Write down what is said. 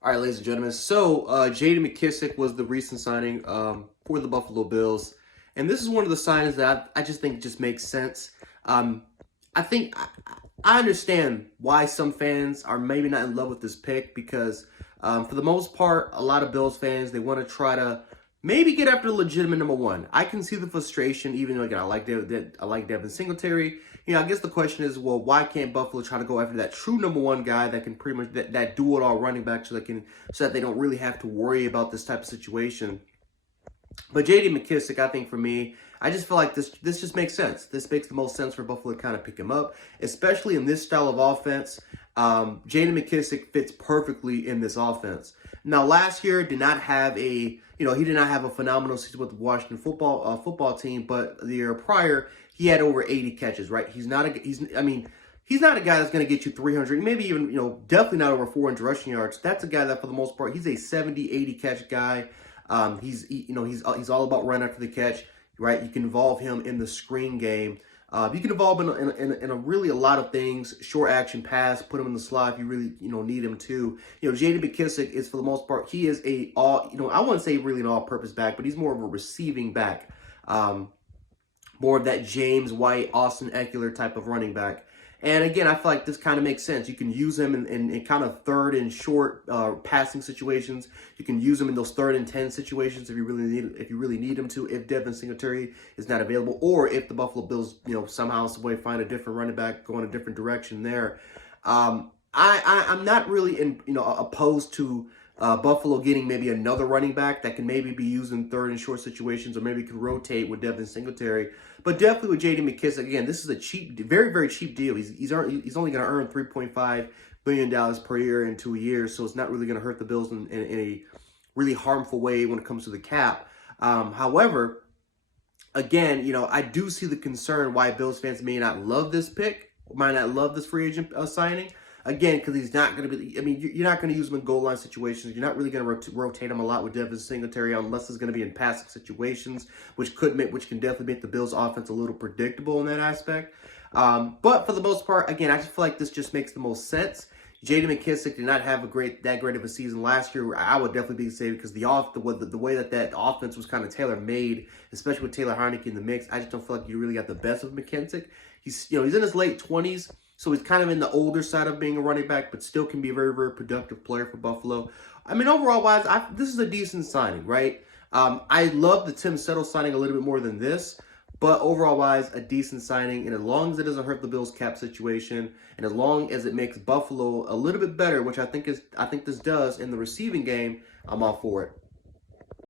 All right, ladies and gentlemen. So, J.D Mckissic was the recent signing for the Buffalo Bills, and this is one of the signings that I just think just makes sense. Um, I think I understand why some fans are maybe not in love with this pick because, for the most part, a lot of Bills fans they want to try to maybe get after legitimate number one. I can see the frustration, even though again I like Devin Singletary. I guess the question is, well, why can't Buffalo try to go after that true number one guy that can pretty much that do it all running back so that they don't really have to worry about this type of situation. But J.D. McKissic, I think for me, I just feel like this just makes sense. This makes the most sense for Buffalo to kind of pick him up, especially in this style of offense. J.D. McKissic fits perfectly in this offense. Now, last year did not have he did not have a phenomenal season with the Washington football team, but the year prior he had over 80 catches. Right? He's not a guy that's going to get you 300, maybe even, definitely not over 400 rushing yards. That's a guy that, for the most part, he's a 70, 80 catch guy. He's all about run after the catch, right? You can involve him in the screen game. You can involve him in a really a lot of things. Short action pass, put him in the slot if you really need him to. J.D. McKissic is, for the most part, he is I wouldn't say really an all-purpose back, but he's more of a receiving back. More of that James White, Austin Eckler type of running back. And again, I feel like this kind of makes sense. You can use him in kind of third and short passing situations. You can use him in those 3rd and 10 situations if you really need him to. If Devin Singletary is not available, or if the Buffalo Bills somehow some way find a different running back, go in a different direction there. I'm not really opposed to Buffalo getting maybe another running back that can maybe be used in 3rd and short situations, or maybe could rotate with Devin Singletary. But definitely with J.D. McKissic, again, this is a cheap, very, very cheap deal. He's only going to earn $3.5 billion per year in 2 years, so it's not really going to hurt the Bills in a really harmful way when it comes to the cap. However, again, I do see the concern why Bills fans may not love this pick, might not love this free agent signing. Again, because he's not going to be, you're not going to use him in goal line situations. You're not really going to rotate him a lot with Devin Singletary unless it's going to be in passing situations, which can definitely make the Bills' offense a little predictable in that aspect. But for the most part, again, I just feel like this just makes the most sense. J.D. McKissic did not have that great of a season last year. I would definitely be saying because the way that offense was kind of tailor-made, especially with Taylor Heinicke in the mix, I just don't feel like you really got the best of McKissic. He's in his late 20s. So he's kind of in the older side of being a running back, but still can be a very, very productive player for Buffalo. Overall wise, this is a decent signing, right? I love the Tim Settle signing a little bit more than this, but overall wise, a decent signing. And as long as it doesn't hurt the Bills' cap situation, and as long as it makes Buffalo a little bit better, which I think this does in the receiving game, I'm all for it.